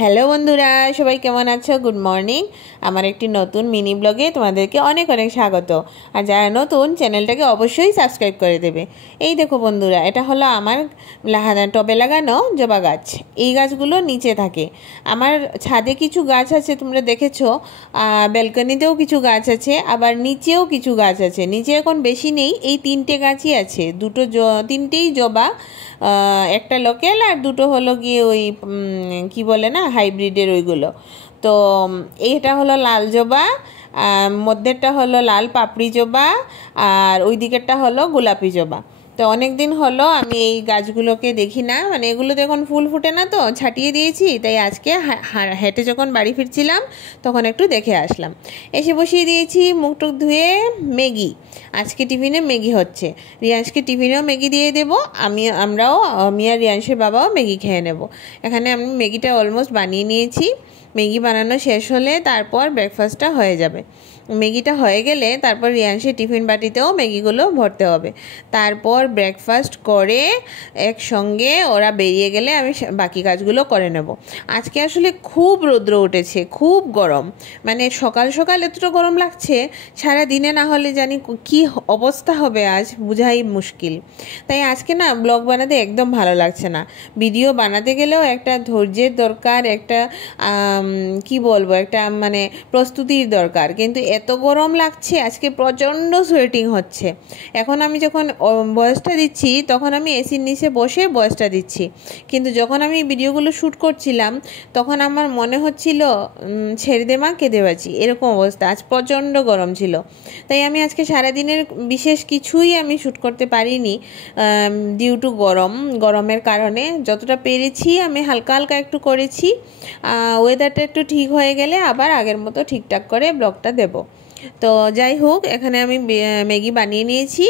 Hello বন্ধুরা, সবাই কেমন আছো? Good morning. আমার একটি নতুন মিনি ব্লগে তোমাদেরকে অনেক অনেক স্বাগত। আর যারা নতুন, চ্যানেলটাকে অবশ্যই সাবস্ক্রাইব করে দেবে। এই দেখো বন্ধুরা, এটা হলো আমার টবে লাগানো জবা গাছ। এই গাছগুলো নিচে থাকে। আমার ছাদে কিছু গাছ আছে, তোমরা দেখেছো। ব্যালকনিতেও কিছু গাছ আছে, আবার নিচেও কিছু গাছ আছে। নিচে এখন বেশি নেই, এই তিনটে গাছই আছে। তিনটেই জবা, একটা লোকাল আর দুটো হলো গিয়ে ওই কি বলে না, হাইব্রিডের ওইগুলো। তো এইটা হলো লাল জবা, মধ্যেরটা হলো লাল পাপড়ি জবা, আর ওই দিকেরটা হলো গোলাপি জবা। তো অনেক দিন হলো আমি এই গাছগুলোকে দেখি না, মানে এগুলোতে এখন ফুল ফুটে না, তো ছাটিয়ে দিয়েছি। তাই আজকে হেঁটে যখন বাড়ি ফিরছিলাম তখন একটু দেখে আসলাম। এসে বসিয়ে দিয়েছি মুখ টুক ধুয়ে ম্যাগি। আজকে টিফিনে ম্যাগি হচ্ছে। রিয়াংশকে টিফিনেও ম্যাগি দিয়ে দেবো। আমি আর রিয়াংশের বাবাও ম্যাগি খেয়ে নেব। এখানে আমি ম্যাগিটা অলমোস্ট বানিয়ে নিয়েছি। ম্যাগি বানানো শেষ হলে তারপর ব্রেকফাস্টটা হয়ে যাবে। ম্যাগিটা হয়ে গেলে তারপর রিয়াংশের টিফিন বাটিতেও ম্যাগিগুলো ভরতে হবে। তারপর ব্রেকফাস্ট করে একসঙ্গে ওরা বেরিয়ে গেলে আমি বাকি কাজগুলো করে নেব। আজকে আসলে খুব রৌদ্র উঠেছে, খুব গরম। মানে সকাল সকাল এতটা গরম লাগছে, সারা দিনে না হলে জানি কি অবস্থা হবে আজ বোঝাই মুশকিল। তাই আজকে না ব্লগ বানাতে একদম ভালো লাগছে না। ভিডিও বানাতে গেলেও একটা ধৈর্যের দরকার, একটা কি বলবো, একটা মানে প্রস্তুতির দরকার। কিন্তু এত গরম লাগছে আজকে, প্রচণ্ড সোয়েটিং হচ্ছে। এখন আমি যখন ভয়েসটা দিচ্ছি তখন আমি এসির নিচে বসে ভয়েসটা দিচ্ছি, কিন্তু যখন আমি ভিডিওগুলো শ্যুট করছিলাম তখন আমার মনে হচ্ছিল ছেড়ে দে মা, কেঁদে বাঁচি, এরকম অবস্থা। আজ প্রচণ্ড গরম ছিল। তাই আমি আজকে সারাদিনের বিশেষ কিছুই আমি শ্যুট করতে পারিনি ডিউ টু গরমের কারণে। যতটা পেরেছি আমি হালকা হালকা একটু করেছি। ওয়েদারটা একটু ঠিক হয়ে গেলে আবার আগের মতো ঠিকঠাক করে ব্লগটা দেব। তো যাই হোক, এখানে আমি ম্যাগি বানিয়ে নিয়েছি,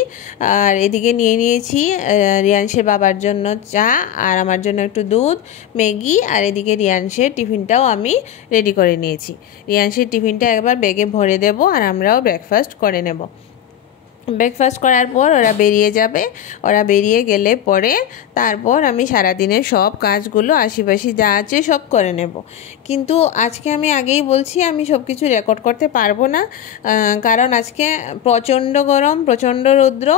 আর এদিকে নিয়ে নিয়েছি রিয়াংশের বাবার জন্য চা, আর আমার জন্য একটু দুধ, ম্যাগি, আর এদিকে রিয়াংশের টিফিনটাও আমি রেডি করে নিয়েছি। রিয়াংশের টিফিনটা একবার ব্যাগে ভরে দেব, আর আমরাও ব্রেকফাস্ট করে নেব। ব্রেকফাস্ট করার পর ওরা বেরিয়ে যাবে। ওরা বেরিয়ে গেলে পরে তারপর আমি সারাদিনের সব কাজগুলো আশিপাশি যা আছে সব করে নেব। কিন্তু আজকে আমি আগেই বলছি, আমি সব কিছু রেকর্ড করতে পারবো না, কারণ আজকে প্রচণ্ড গরম, প্রচণ্ড রৌদ্র,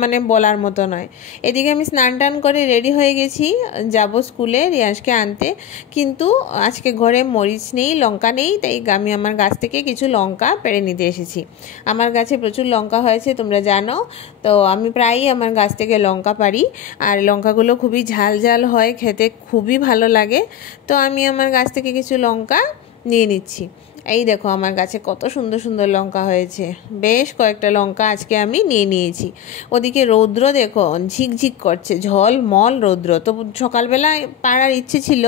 মানে বলার মতো নয়। এদিকে আমি স্নান টান করে রেডি হয়ে গেছি, যাব স্কুলে রিয়াংশকে আনতে। কিন্তু আজকে ঘরে মরিচ নেই, লঙ্কা নেই, তাই আমি আমার গাছ থেকে কিছু লঙ্কা পেড়ে নিতে এসেছি। আমার গাছে প্রচুর লঙ্কা হয়েছে, তোমরা জানো। তো আমি প্রায়ই আমার গাছ থেকে লঙ্কা পারি, আর লঙ্কাগুলো খুবই ঝাল ঝাল হয়, খেতে খুবই ভালো লাগে। তো আমি আমার গাছ থেকে কিছু লঙ্কা নিয়ে নিচ্ছি। এই দেখো আমার গাছে কত সুন্দর সুন্দর লঙ্কা হয়েছে। বেশ কয়েকটা লঙ্কা আজকে আমি নিয়ে নিয়েছি। ওদিকে রৌদ্র দেখো ঝিকঝিক করছে, ঝলমল রৌদ্র। তো সকালবেলায় পাড়ার ইচ্ছে ছিল,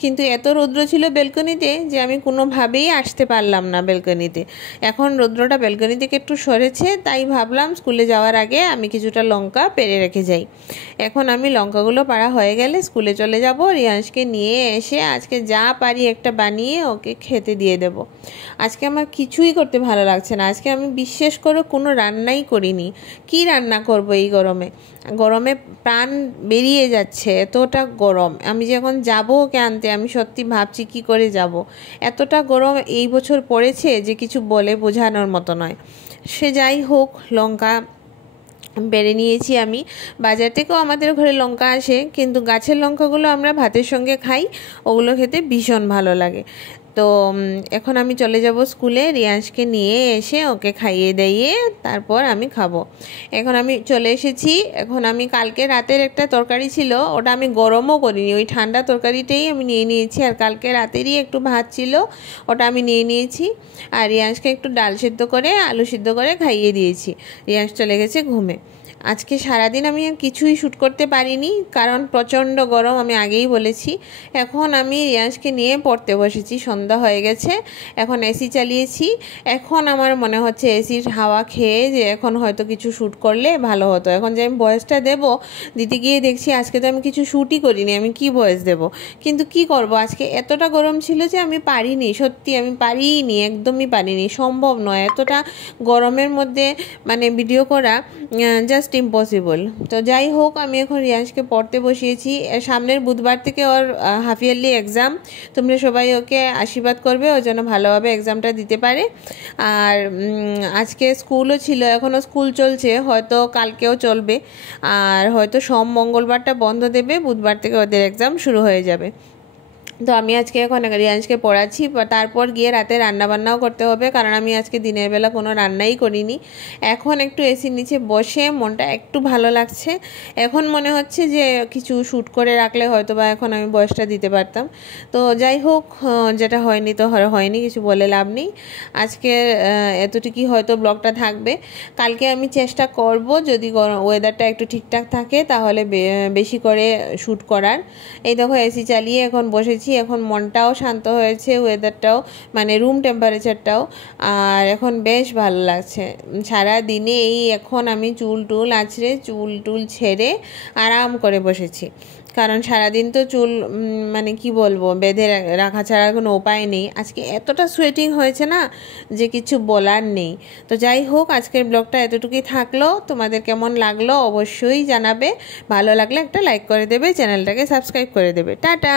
কিন্তু এত রৌদ্র ছিল ব্যালকনিতে যে আমি কোনোভাবেই আসতে পারলাম না ব্যালকনিতে। এখন রৌদ্রটা ব্যালকনি থেকে একটু সরেছে, তাই ভাবলাম স্কুলে যাওয়ার আগে আমি কিছুটা লঙ্কা পেড়ে রেখে যাই। এখন আমি লঙ্কাগুলো পাড়া হয়ে গেলে স্কুলে চলে যাব। রিয়াংশকে নিয়ে এসে আজকে যা পারি একটা বানিয়ে ওকে খেতে দিয়ে দেব। আজকে আমার কিছুই করতে ভালো লাগছে না। আজকে আমি বিশেষ করে কোনো রান্নাই করিনি। কি রান্না করব এই গরমে? গরমে প্রাণ বেরিয়ে যাচ্ছে, এতটা গরম। আমি যখন যাব ওকে আনতে, আমি সত্যি ভাবছি কি করে যাব। এতটা গরম এই বছর পড়েছে যে কিছু বলে বোঝানোর মতো নয়। সে যাই হোক, লঙ্কা বেড়ে নিয়েছি আমি। বাজার থেকেও আমাদের ঘরে লঙ্কা আসে, কিন্তু গাছের লঙ্কাগুলো আমরা ভাতের সঙ্গে খাই, ওগুলো খেতে ভীষণ ভালো লাগে। তো এখন আমি চলে যাব স্কুলে, রিয়াংশকে নিয়ে এসে ওকে খাইয়ে দিয়ে তারপর আমি খাবো। এখন আমি চলে এসেছি। এখন আমি কালকে রাতের একটা তরকারি ছিল, ওটা আমি গরমও করিনি, ওই ঠান্ডা তরকারিটাই আমি নিয়ে নিয়েছি। আর কালকে রাতেরই একটু ভাত ছিল, ওটা আমি নিয়ে নিয়েছি। আর রিয়াংশকে একটু ডাল সিদ্ধ করে আলু সিদ্ধ করে খাইয়ে দিয়েছি। রিয়াংশ চলে গেছে ঘুমে। আজকে সারাদিন আমি আর কিছুই শ্যুট করতে পারিনি, কারণ প্রচণ্ড গরম, আমি আগেই বলেছি। এখন আমি রিয়াংশকে নিয়ে পড়তে বসেছি, সন্ধ্যা হয়ে গেছে। এখন এসি চালিয়েছি। এখন আমার মনে হচ্ছে এসির হাওয়া খেয়ে যে এখন হয়তো কিছু শ্যুট করলে ভালো হতো। এখন যে আমি ভয়েসটা দিতে গিয়ে দেখছি আজকে তো আমি কিছু শ্যুটই করিনি, আমি কি ভয়েস দেব? কিন্তু কি করব, আজকে এতটা গরম ছিল যে আমি পারিনি, সত্যি আমি পারিনি, একদমই পারিনি, সম্ভব নয় এতটা গরমের মধ্যে মানে ভিডিও করা। Just impossible. তো যাই হোক, আমি এখন রিয়াংশকে পড়তে বসিয়েছি। সামনের বুধবার থেকে ওর হাফ ইয়ারলি এক্সাম। তোমরা সবাই ওকে আশীর্বাদ করবে ও যেন ভালোভাবে এক্সামটা দিতে পারে। আর আজকে স্কুলও ছিল, এখনও স্কুল চলছে, হয়তো কালকেও চলবে। আর হয়তো সোম মঙ্গলবারটা বন্ধ দেবে, বুধবার থেকে ওদের এক্সাম শুরু হয়ে যাবে। তো আমি আজকে এখন রিয়াংশকে পড়াচ্ছি, তারপর গিয়ে রাতে রান্নাবান্নাও করতে হবে, কারণ আমি আজকে দিনের বেলা কোনো রান্নাই করিনি। এখন একটু এসির নিচে বসে মনটা একটু ভালো লাগছে। এখন মনে হচ্ছে যে কিছু শ্যুট করে রাখলে হয়তো বা এখন আমি বয়সটা দিতে পারতাম। তো যাই হোক, যেটা হয়নি তো হয়নি, কিছু বলে লাভ নেই। আজকে এতটুকুই হয়তো ব্লগটা থাকবে। কালকে আমি চেষ্টা করব, যদি ওয়েদারটা একটু ঠিকঠাক থাকে তাহলে বেশি করে শ্যুট করার। এই দেখো এসি চালিয়ে এখন বসেছি, এখন মনটাও শান্ত হয়েছে, ওয়েদারটাও মানে রুম টেম্পারেচারটাও, আর এখন বেশ ভালো লাগছে। সারা দিনে এখন আমি চুল টুল ছেড়ে আরাম করে বসেছি, কারণ সারাদিন তো চুল মানে কি বলবো, বেঁধে রাখা ছাড়া কোনো উপায় নেই। আজকে এতটা সোয়েটিং হয়েছে না যে কিছু বলার নেই। তো যাই হোক, আজকের ব্লগটা এতটুকুই থাকলো। তোমাদের কেমন লাগলো অবশ্যই জানাবে। ভালো লাগলে একটা লাইক করে দেবে, চ্যানেলটাকে সাবস্ক্রাইব করে দেবে। টাটা।